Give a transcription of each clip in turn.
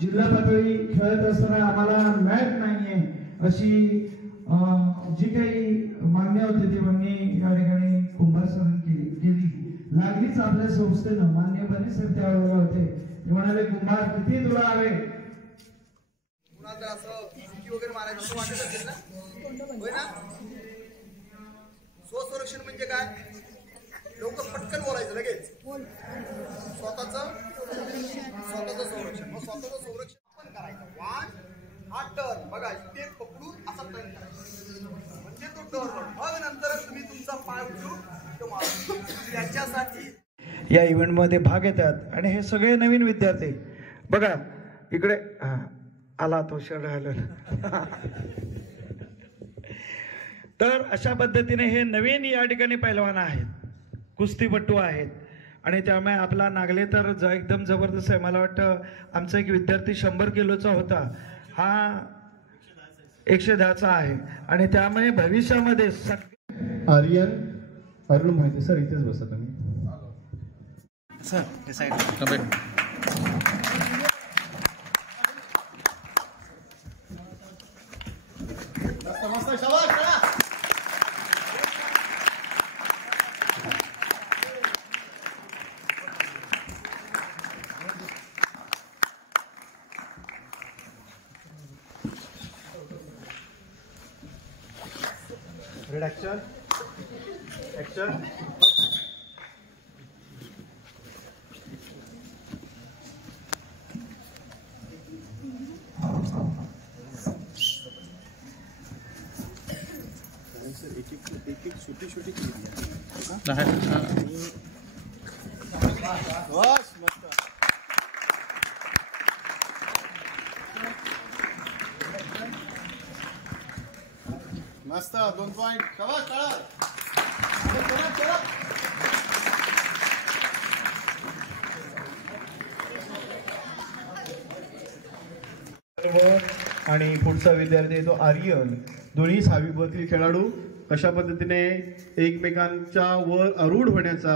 जिल्हा पातळी खेळत असताना आम्हाला मॅच नाहीये अशी जी काही मागण्या होती ती मागणी या ठिकाणी कुंभार सरांनी केली. लागलीच आपल्या संस्थेनं मान्य बने सर त्यावेळेला होते, ते म्हणाले कुंभार किती तुला हवे. असं वगैरे मारायचं वाटत असेल ना, होय ना. स्वसंरक्षण म्हणजे काय? लोक पटकन बोलायचं लगेच. स्वतःच संरक्षण. मग स्वतःचं संरक्षण आपण करायचं. वाज हा टर्न बघा, इथे पकडून असा टर्न करायचा म्हणजे तो टर्न. मग नंतर तुम्ही तुमचा पाय उचलून तो मारू. त्याच्यासाठी या इव्हेंटमध्ये भाग घेतात आणि हे सगळे नवीन विद्यार्थी बघा इकडे आला तो शर्ट घालून. तर अशा पद्धतीने हे नवीन या ठिकाणी पैलवान आहेत, कुस्तीपटू आहेत आणि त्यामुळे आपला नागले तर एकदम जबरदस्त आहे. मला वाटतं आमचा एक विद्यार्थी 100 किलोचा होता, हा 110चा आहे आणि त्यामुळे भविष्यामध्ये आर्यन अरुण माहिती सर इथेच बसा तुम्ही sir side. Red action action. एक छोटी छोटी मस्त 2 पॉइंट. आणि पुढचा विद्यार्थी तो आर्यन, दोन्ही 6वी वर्गातील खेळाडू कशा पद्धतीने एकमेकांच्या वर आरूढ होण्याचा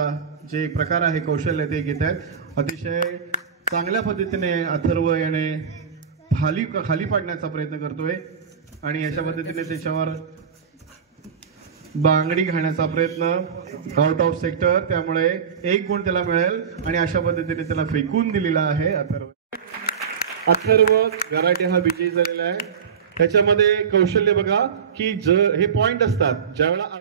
जे प्रकार आहे, कौशल्य ते घेत आहेत. अतिशय चांगल्या पद्धतीने अथर्व याने खाली पाडण्याचा प्रयत्न करतोय आणि अशा पद्धतीने त्याच्यावर बांगडी घालण्याचा प्रयत्न आउट ऑफ सेक्टर, त्यामुळे 1 गुण त्याला मिळेल आणि अशा पद्धतीने त्याला फेकून दिलेला आहे. अथर्व गराटे हा विजयी झालेला आहे. त्याच्यामध्ये कौशल्य बघा की हे पॉइंट असतात ज्यावेळेला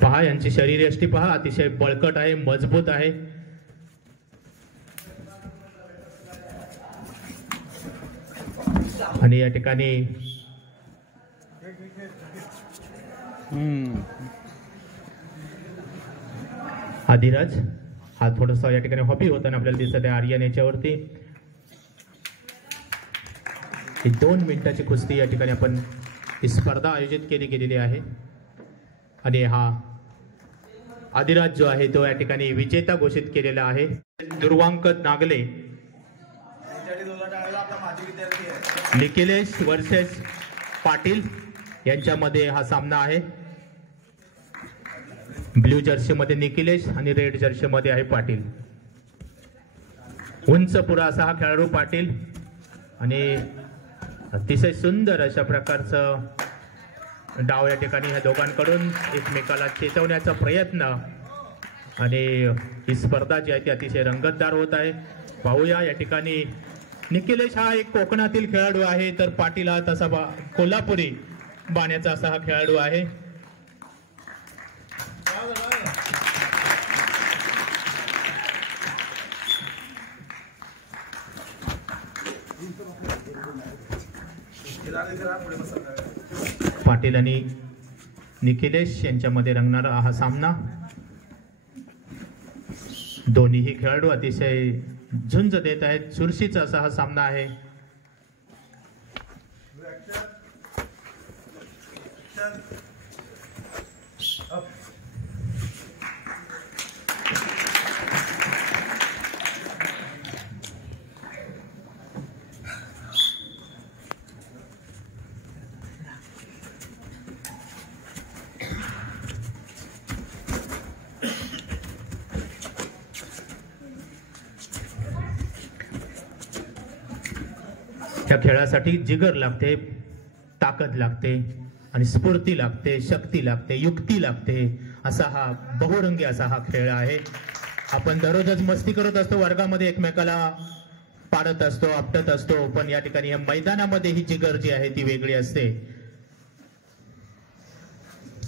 पहा यांची शरीरयष्टी पहा, अतिशय बळकट आहे, मजबूत आहे. आणि या ठिकाणी आदिराज हा थोडासा या ठिकाणी हॉबी होताना आपल्याला दिसत आहे आर्यन याच्यावरती. ही 2 मिनिटाची कुस्ती या ठिकाणी आपण ही स्पर्धा आयोजित केलेली आहे आणि हा आदिराज जो आहे तो या ठिकाणी विजेता घोषित केलेला आहे. दुर्वांक नागले निखिलेश वर्सेस पाटील यांच्यामध्ये हा सामना आहे. ब्ल्यू जर्सी मध्ये निखिलेश आणि रेड जर्सी मध्ये आहे पाटील. उंच पुरा असा हा खेळाडू पाटील आणि अतिशय सुंदर अशा प्रकारचं डाव या ठिकाणी ह्या दोघांकडून एकमेकाला चेतवण्याचा प्रयत्न आणि ही स्पर्धा जी आहे ती अतिशय रंगतदार होत आहे. पाहूया या ठिकाणी निखिलेश हा एक कोकणातील खेळाडू आहे तर पाटील हा तसा कोल्हापुरी बाण्याचा असा हा खेळाडू आहे. पाटील आणि निखिलेश यांच्यामध्ये रंगणारा हा सामना. दोन्हीही खेळाडू अतिशय झुंज देत आहेत. चुरशीचा असा हा सामना आहे. या खेळासाठी जिगर लागते, ताकद लागते आणि स्फूर्ती लागते, शक्ती लागते, युक्ती लागते. असा हा बहुरंगी असा हा खेळ आहे. आपण दररोजच मस्ती करत असतो, वर्गामध्ये एकमेकाला पाडत असतो, आपटत असतो, पण या ठिकाणी या मैदानामध्ये ही जिगर जी आहे ती वेगळी असते.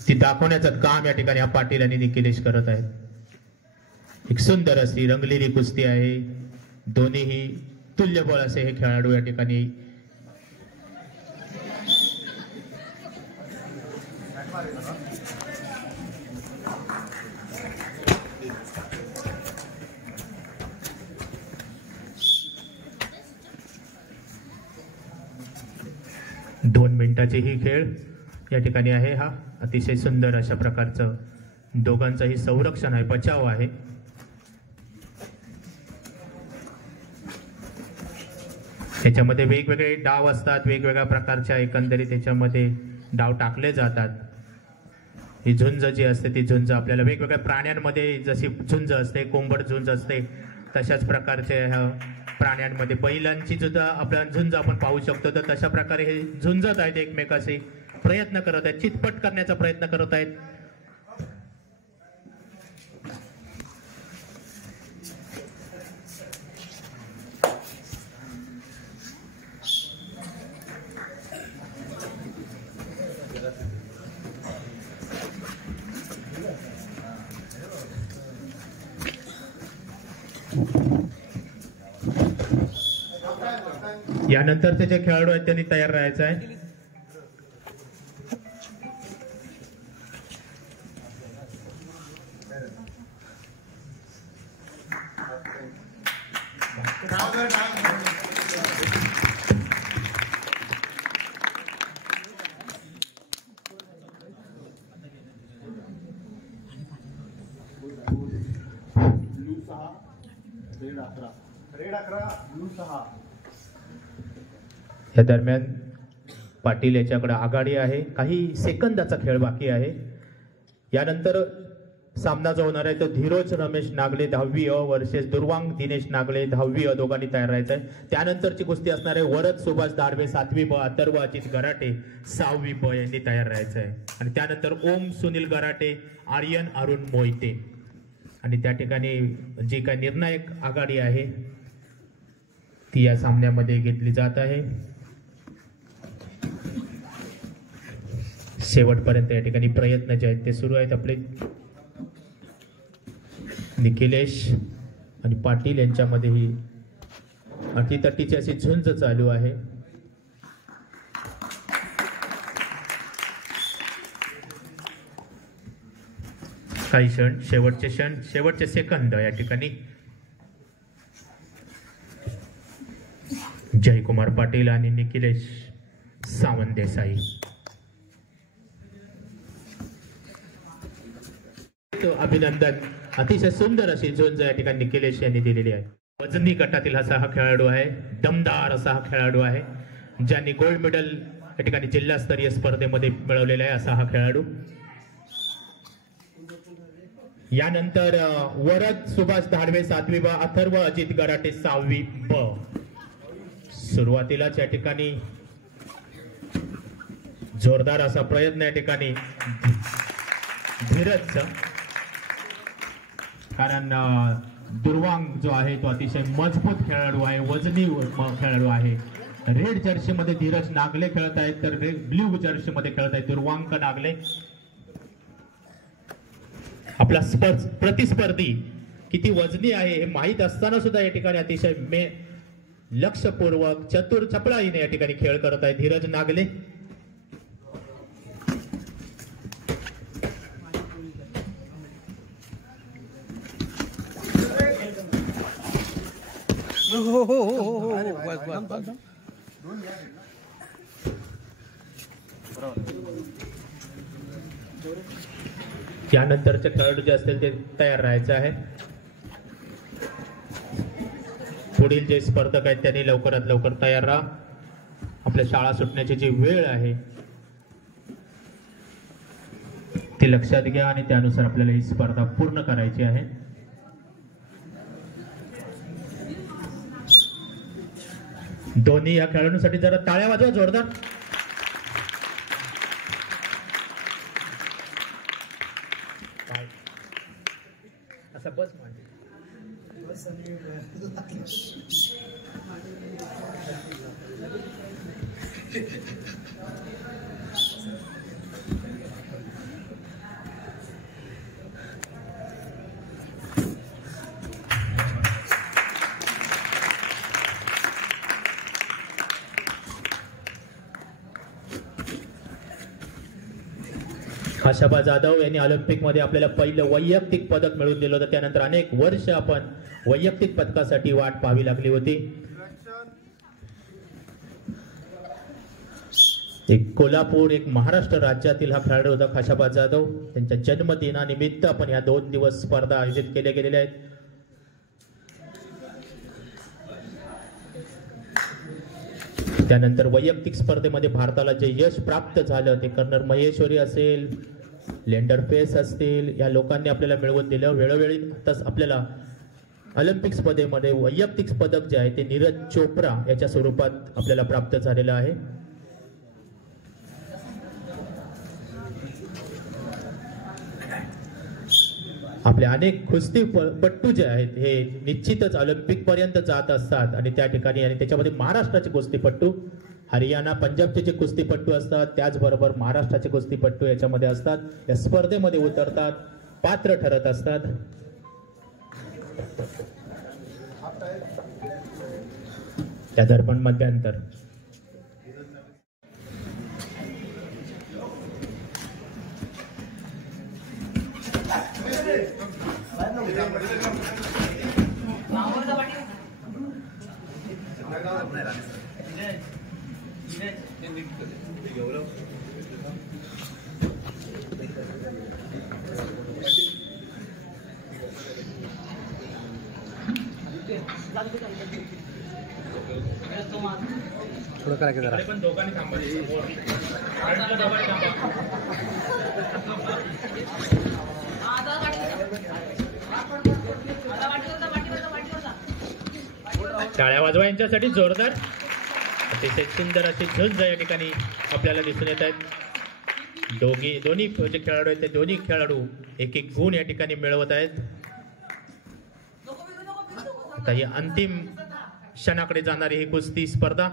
ती दाखवण्याचं काम या ठिकाणी हा पाटील आणि निखिलेश करत आहेत. एक सुंदर अशी रंगलेली कुस्ती आहे. दोन्हीही तुल्यबळ असे हे खेळाडू या ठिकाणी दोन मिनिटाचे ही खेळ या ठिकाणी आहे. हा अतिशय सुंदर अशा प्रकारचं दोघांचंही संरक्षण आहे, बचाव आहे. त्याच्यामध्ये वेगवेगळे डाव असतात, वेगवेगळ्या प्रकारच्या एकंदरीत त्याच्यामध्ये डाव टाकले जातात. ही झुंज जी असते ती झुंज आपल्याला वेगवेगळ्या प्राण्यांमध्ये जशी झुंज असते, कोंबड झुंज असते, तशाच प्रकारचे प्राण्यांमध्ये बैलांची सुद्धा आपल्याला झुंज आपण पाहू शकतो. तर तशा प्रकारे हे झुंजत आहेत, एकमेकाशी प्रयत्न करत आहेत, चितपट करण्याचा प्रयत्न करत आहेत. यानंतरचे जे खेळाडू आहेत त्यांनी तयार राहायचं आहे. या दरम्यान पाटील याच्याकडे आघाडी आहे. काही सेकंदाचा खेळ बाकी आहे. यानंतर सामना जो होणार आहे तो धीरोज रमेश नागले 10वी अ वर्सेस दुर्वांग दिनेश नागले 10वी अ दोघांनी तयार राहायचं आहे. त्यानंतरची कुस्ती असणार आहे वरद सुभाष दारवे 7वी ब, अथर्व अजित गराटे 6वी ब यांनी तयार राहायचं आहे. आणि त्यानंतर ओम सुनील गराटे, आर्यन अरुण मोहिते. आणि त्या ठिकाणी जी काही निर्णायक आघाडी आहे ती या सामन्यामध्ये घेतली जात आहे. शेवटपर्यंत या ठिकाणी प्रयत्न जे आहेत ते सुरू आहेत आपले. निखिलेश आणि पाटील यांच्यामध्ये ही अटीतटीची अशी झुंज चालू आहे. काही क्षण, शेवटचे सेकंद या ठिकाणी जयकुमार पाटील आणि निखिलेश सावंत देसाई. अभिनंदन. अतिशय सुंदर अशी झुंज या ठिकाणी निखिलेश यांनी दिलेली आहे. वजनी गटातील असा हा खेळाडू आहे, दमदार असा हा खेळाडू आहे, ज्यांनी गोल्ड मेडल या ठिकाणी जिल्हास्तरीय स्पर्धेमध्ये मिळवलेला आहे असा हा खेळाडू. यानंतर वरद सुभाष धाडवे 7वी ब, अथर्व अजित गराटे 6वी ब. सुरुवातीलाच या ठिकाणी जोरदार असा प्रयत्न या ठिकाणी धीरजचा, कारण दुर्वांग जो आहे तो अतिशय मजबूत खेळाडू आहे, वजनी खेळाडू आहे. रेड जर्सी मध्ये धीरज नागले खेळत आहेत, तर ब्ल्यू जर्सी मध्ये खेळत आहेत दुर्वांक नागले. आपला प्रतिस्पर्धी किती वजनी आहे हे माहीत असताना सुद्धा या ठिकाणी अतिशय लक्षपूर्वक चतुर चपळाईने या ठिकाणी खेळ करत आहे धीरज नागले. यानंतरचे खेळाडू जे असतील ते तयार राहायचे आहे. पुढील जे स्पर्धक आहेत त्यांनी लवकरात लवकर तयार राहा. आपल्या शाळा सुटण्याची जी वेळ आहे ती लक्षात घ्या आणि त्यानुसार आपल्याला ही स्पर्धा पूर्ण करायची आहे. दोन्ही या खेळाडूंसाठी जरा टाळ्या वाजवा जोरदार. असा बस मांड. आशाबा जाधव यांनी ऑलिम्पिक मध्ये आपल्याला पहिलं वैयक्तिक पदक मिळवून दिलं होतं. त्यानंतर अनेक वर्ष आपण वैयक्तिक पदकासाठी वाट पाहावी लागली होती. एक कोल्हापूर, एक महाराष्ट्र राज्यातील हा खेळाडू होता खाशाबा जाधव. त्यांच्या जन्मदिनानिमित्त आपण या 2 दिवस स्पर्धा आयोजित केल्या गेलेल्या आहेत. त्यानंतर वैयक्तिक स्पर्धेमध्ये भारताला जे यश प्राप्त झालं ते कर्नल महेश्वरी असेल, लेंडर पेस असतील, या लोकांनी आपल्याला मिळवून दिलं. वेळोवेळी तस आपल्याला ऑलिम्पिक स्पर्धेमध्ये वैयक्तिक पदक जे आहे ते नीरज चोप्रा याच्या स्वरूपात आपल्याला प्राप्त झालेलं आहे. आपले अनेक कुस्तीपट्टू जे आहेत हे निश्चितच ऑलिम्पिक पर्यंत जात असतात आणि त्या ठिकाणी आणि त्याच्यामध्ये महाराष्ट्राचे कुस्तीपट्टू, हरियाणा, पंजाबचे जे कुस्तीपट्टू असतात त्याचबरोबर महाराष्ट्राचे कुस्तीपट्टू याच्यामध्ये असतात. या स्पर्धेमध्ये उतरतात, पात्र ठरत असतात. त्या दरम्यान मध्यांतर थोडं करा की जरा. पण दोघांनी थांबायचं. टाळ्या वाजवा यांच्यासाठी जोरदार. अतिशय सुंदर अशी झुंज या ठिकाणी आपल्याला दिसून येत आहेत. दोन्ही जे खेळाडू आहेत ते दोन्ही खेळाडू एक एक गुण या ठिकाणी मिळवत आहेत. आता ही अंतिम क्षणाकडे जाणारी ही कुस्ती स्पर्धा.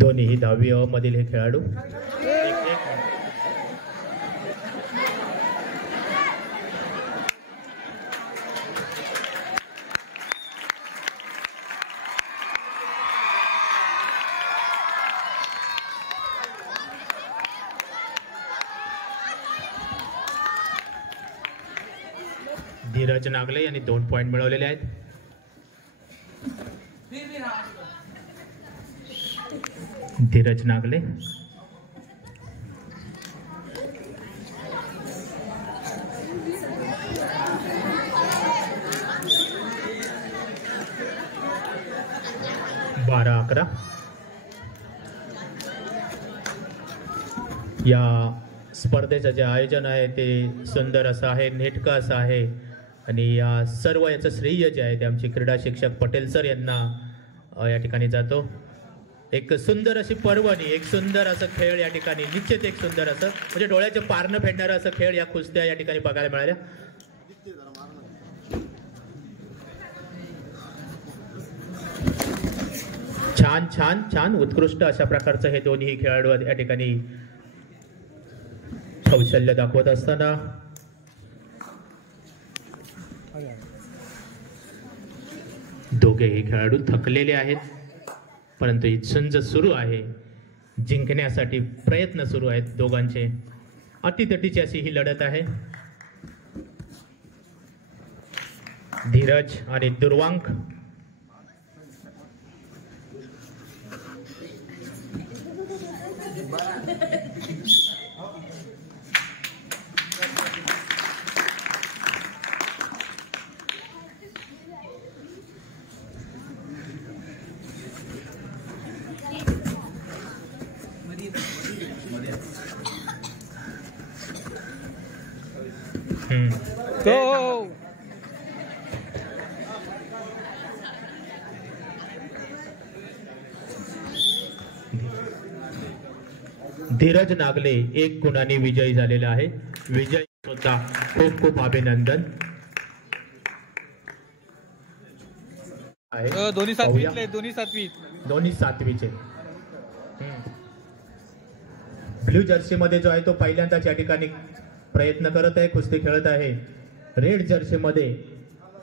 दोन्ही 10वी अ मधील हे खेळाडू धीरज नागले यांनी 2 पॉइंट मिळवलेले आहेत. धीरज नागले बारा 11. या स्पर्धेचं जे आयोजन आहे ते सुंदर असं आहे, नेटकं असं आहे आणि या सर्व याचं श्रेय जे आहे ते आमचे क्रीडा शिक्षक पटेल सर यांना या ठिकाणी जातो. एक सुंदर अशी पर्वणी, एक सुंदर असं खेळ या ठिकाणी, निश्चित एक सुंदर असं म्हणजे डोळ्याचे पारणं फेडणारं असं खेळ या कुस्त्या या ठिकाणी बघायला मिळाल्या. छान छान छान उत्कृष्ट अशा प्रकारचं हे दोन्ही खेळाडू या ठिकाणी कौशल्य दाखवत असताना दोघेही खेळाडू थकलेले आहेत, परंतु ही झुंज सुरू आहे, जिंकण्यासाठी प्रयत्न सुरू आहेत दोघांचे. अटीतटीची अशी ही लढत आहे. धीरज आणि दुर्वांक धीरज नागले 1 गुणाने विजयी झालेला आहे. विजय होता, खूप खूप अभिनंदन. दोन्ही सातवीचे. ब्ल्यू जर्सी मध्ये जो आहे तो पहिल्यांदाच या ठिकाणी प्रयत्न करत आहे, कुस्ती खेळत आहे. रेड जर्सी मध्ये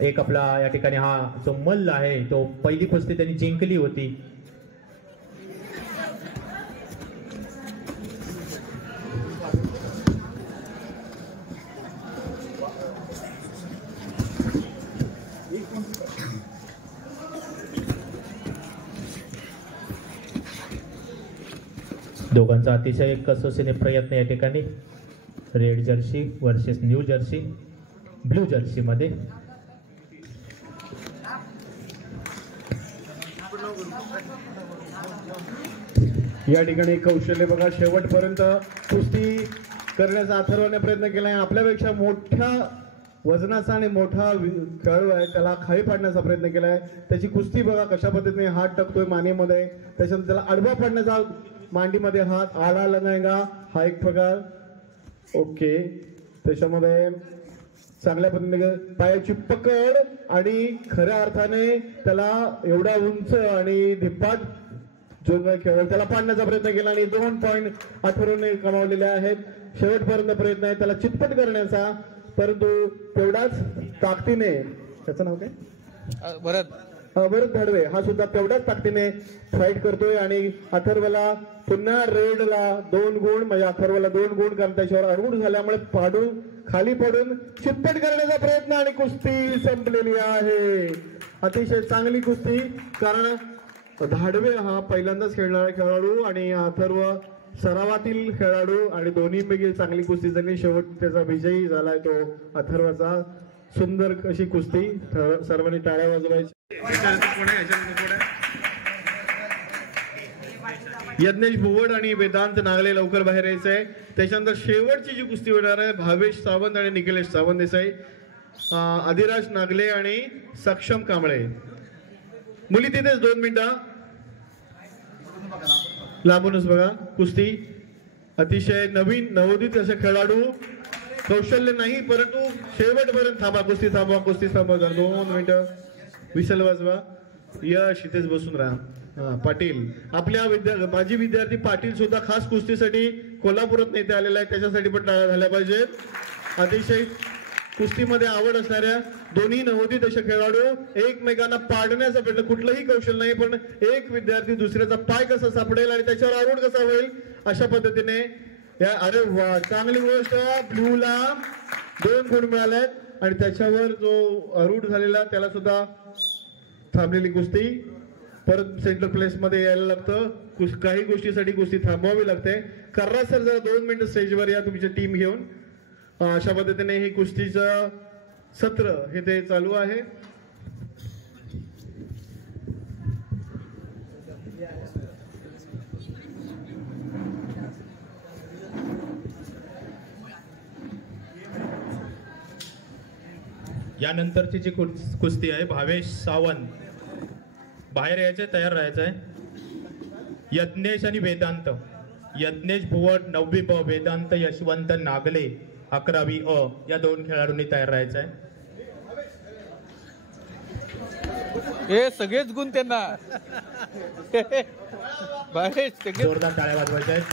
एक आपला या ठिकाणी हा जो मल्ल आहे तो पहिली कुस्ती त्यांनी जिंकली होती. दोघांचा अतिशय कसोशीने प्रयत्न या ठिकाणी red Jersey versus new Jersey. Blue Jersey मध्ये या ठिकाणी कौशल्य बघा, शेवटपर्यंत कुस्ती करण्याचा अथर्वाने प्रयत्न केला आहे. आपल्यापेक्षा मोठ्या वजनाचा आणि मोठा खेळाडू आहे, त्याला खाली पाडण्याचा प्रयत्न केला आहे. त्याची कुस्ती बघा कशा पद्धतीने हात टाकतोय मानेमध्ये, त्याच्यानंतर त्याला आडवा पाडण्याचा, मांडीमध्ये हात आला लगाएगा हा एक प्रकार. ओके, त्याच्यामध्ये चांगल्या पद्धतीने पायाची पकड आणि खऱ्या अर्थाने त्याला एवढा उंच आणि धिप्पाट जो खेळ त्याला पाडण्याचा प्रयत्न केला आणि 2 पॉइंट अथर्वने कमावलेले आहेत. शेवटपर्यंत प्रयत्न आहे त्याला चितपट करण्याचा, परंतु तेवढाच ताकदीने, त्याचं नाव काय, भरत धडवे, हा सुद्धा तेवढ्याच ताकदीने फाईट करतोय आणि अथर्वला पुन्हा रेडला 2 गुण, म्हणजे अथर्वला 2 गुण, कारण त्याच्यावर अडवून झाल्यामुळे पाडून खाली पडून चितपट करण्याचा प्रयत्न आणि कुस्ती संपलेली आहे. अतिशय चांगली कुस्ती, कारण धाडवे हा पहिल्यांदाच खेळणारा खेळाडू आणि अथर्व सरावातील खेळाडू आणि दोन्हीपैकी चांगली कुस्ती झाली. शेवट त्याचा विजयी झालाय तो अथर्वचा. सुंदर अशी कुस्ती, सर्वांनी टाळ्या वाजवायच्या. यज्ञेश भुवड आणि वेदांत नागले लवकर बाहेर यायचं आहे. त्याच्यानंतर शेवटची जी कुस्ती होणार आहे भावेश सावंत आणि निखिलेश सावंत देसाई, आदिराज नागले आणि सक्षम कांबळे. मुली तिथेच 2 मिनिटं लांबूनच बघा. कुस्ती अतिशय नवीन नवोदित असे खेळाडू, कौशल्य नाही परंतु शेवटपर्यंत थांबा. कुस्ती थांबवा, कुस्ती थांबवा. 2 मिनिटं विसल वाजवा. यश इथेच बसून राहा. पाटील आपल्या माजी विद्यार्थी पाटील सुद्धा खास कुस्तीसाठी कोल्हापुरात नेते आलेला आहे, त्याच्यासाठी पण टाळ्या झाल्या पाहिजेत. अतिशय कुस्तीमध्ये आवड असणाऱ्या दोन्ही नवोदित असे खेळाडू एकमेकांना पाडण्याचा प्रयत्न, कुठलंही कौशल्य नाही पण एक विद्यार्थी दुसऱ्याचा पाय कसा सापडेल आणि त्याच्यावर आरूढ कसा होईल अशा पद्धतीने अरे वा, चांगली गोष्ट. ब्लूला 2 गुण मिळालेत आणि त्याच्यावर जो आरूढ झालेला त्याला सुद्धा थांबलेली कुस्ती परत सेंटर प्लेस मध्ये यायला लागतं. काही गोष्टीसाठी कुस्ती थांबवावी लागते. कर्रा सर जरा 2 मिनिटं स्टेजवर या तुमची टीम घेऊन. अशा पद्धतीने हे कुस्तीचं सत्र हे ते चालू आहे. यानंतरची जी कुस्ती आहे भावेश सावंत बाहेर यायचे, तयार राहायचं आहे. यज्ञेश आणि वेदांत. यज्ञेश भुवड 9वी ब, वेदांत यशवंत नागले 11वी अ या 2 खेळाडूंनी तयार राहायचं आहे. हे सगळेच गुण त्यांना जोरदार टाळ्या वाजवायच्या आहेत.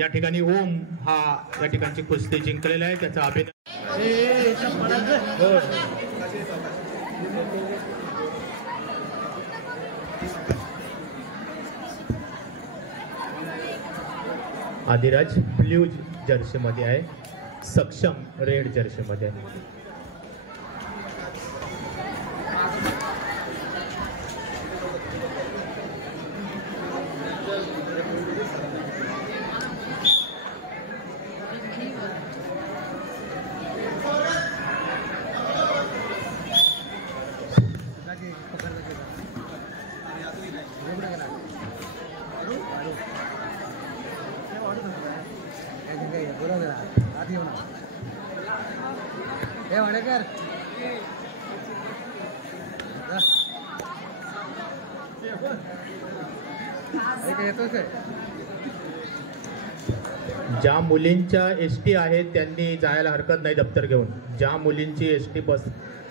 या ठिकाणी ओम हा या ठिकाणची कुस्ती जिंकलेला आहे, त्याचा अभिनंदन. आदिराज ब्ल्यू जर्सी मध्ये आहे, सक्षम रेड जर्सी मध्ये आहे. ज्या मुलींच्या एसटी आहेत त्यांनी जायला हरकत नाही दप्तर घेऊन. ज्या मुलींची एसटी बस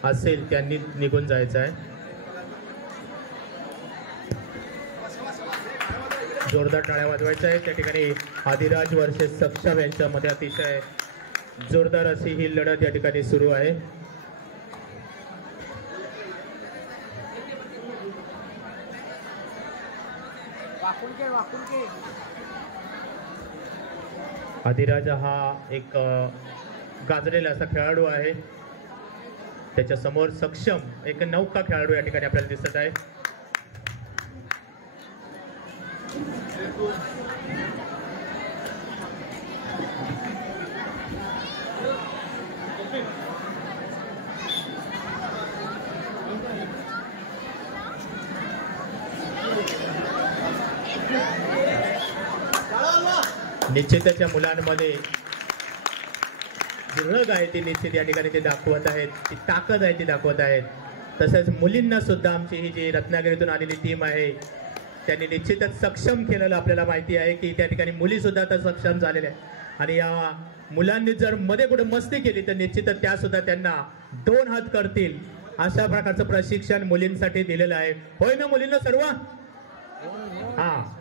असेल त्यांनी निघून जायचं आहे. जोरदार टाळ्या वाजवायच्या आहेत. त्या ठिकाणी आदिराज वर्सेस सक्षम यांच्यामध्ये अतिशय जोरदार अशी ही लढत या ठिकाणी सुरू आहे. आदिराज हा एक गाजलेला असा खेळाडू आहे. त्याच्या समोर सक्षम एक नौका खेळाडू या ठिकाणी आपल्याला दिसत आहे. निश्चितच्या मुलांमध्ये धुळग आहे ती निश्चित या ठिकाणी ते दाखवत आहेत, ती ताकद आहे ती दाखवत आहेत. तसंच मुलींना सुद्धा आमची ही जी रत्नागिरीतून आलेली टीम आहे त्यांनी निश्चितच सक्षम केलेलं आपल्याला माहिती आहे की त्या ठिकाणी मुली सुद्धा आता सक्षम झालेल्या आहेत. आणि या मुलांनी जर मध्ये कुठे मस्ती केली तर निश्चितच त्या सुद्धा त्यांना 2 हात करतील अशा प्रकारचं प्रशिक्षण मुलींसाठी दिलेलं आहे. होय ना मुलींना सर्व? हा,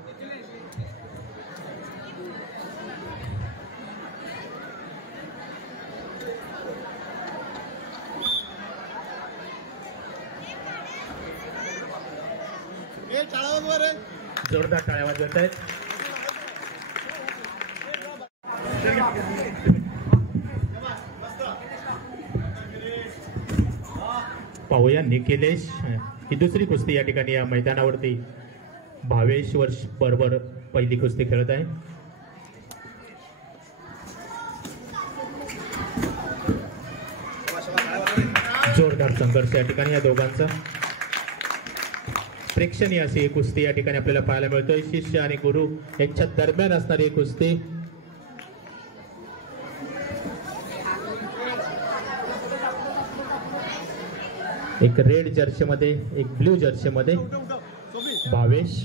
जोरदार टाळ्या वाजवत आहेत. पाहूया निखिलेश ही दुसरी कुस्ती या ठिकाणी या मैदानावरती भावेश वर्ष बरोबर पहिली कुस्ती खेळत आहे. जोरदार जोरदार संघर्ष या ठिकाणी या दोघांचा. प्रेक्षणीय अशी ही कुस्ती या ठिकाणी आपल्याला पाहायला मिळतोय. शिष्य आणि गुरु यांच्या दरम्यान असणारी ही कुस्ती. एक रेड जर्सी मध्ये, एक ब्ल्यू जर्सी मध्ये भावेश.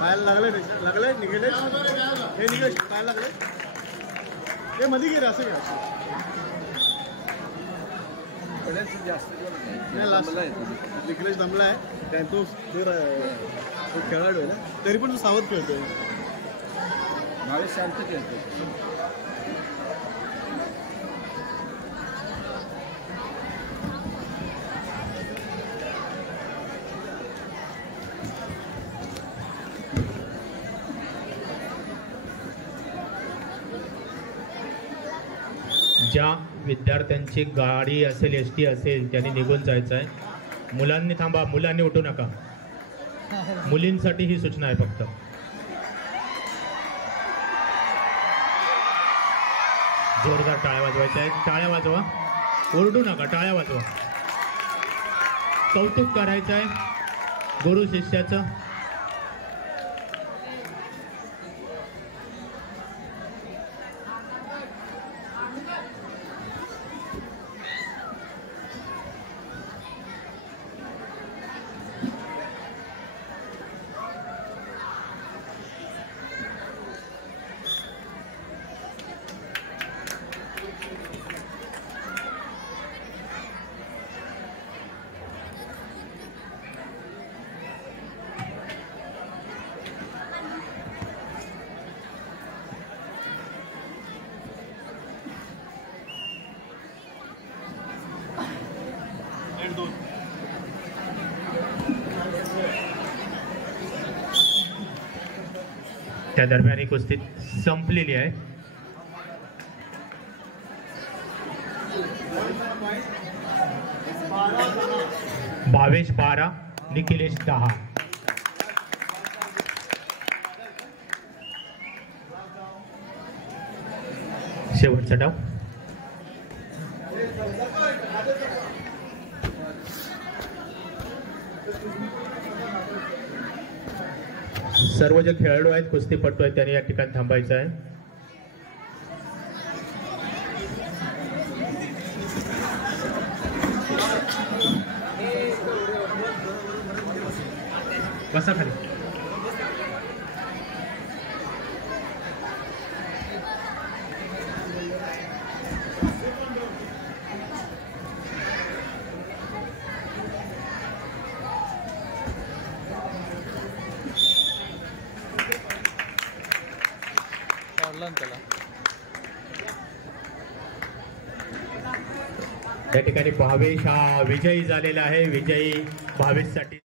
पायाला लागले निघेले हे निघेल पायाला लागले हे मध्ये गेले असं घ्या. निखिलेश दमला आहे तो खेळाडू आहे ना, तरी पण तो सावध खेळतोय. शांत खेळतोय. ज्या विद्यार्थ्यांची गाडी असेल, एसटी असेल, त्यांनी निघून जायचं आहे. मुलांनी थांबा, मुलांनी उठू नका. मुलींसाठी ही सूचना आहे फक्त. जोरदार टाळ्या वाजवायच्या आहेत. टाळ्या वाजवा, ओरडू नका, टाळ्या वाजवा. कौतुक करायचं आहे गुरु शिष्याचं. त्या दरम्यान ही कुस्ती संपलेली आहे. भावेश 12, निखिलेश 10. शेवटचा डाव. सर्व जे खेळाडू आहेत, कुस्तीपटू आहेत, त्यांनी या ठिकाणी थांबायचं आहे. बसा खाली. त्या ठिकाणी भावेश हा विजयी झालेला आहे. विजयी भावेशसाठी